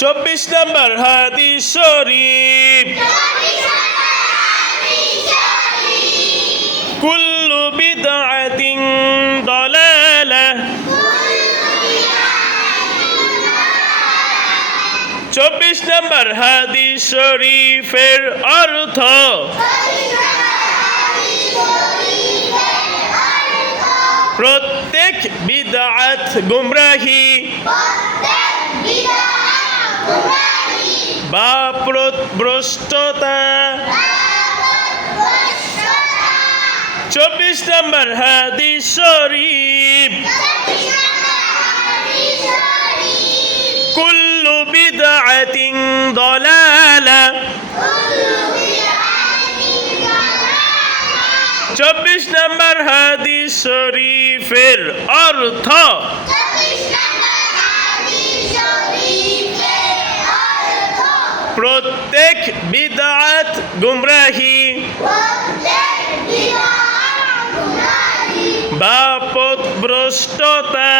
24 নম্বর হাদিস শরীফ কুল্লু বিদআতিন দালালাহ 24 নম্বর হাদিস শরীফের অর্থ প্রত্যেক বিদআত গুমরাহি বা ভ্রষ্টতা। 24 নম্বর হাদিস শরীফ কুল্লু বিদআতিন দালালাহ 24 নম্বর হাদিস শরীফের অর্থ প্রত্যেক বিদআত গুমরাহি বা পথভ্রষ্টতা।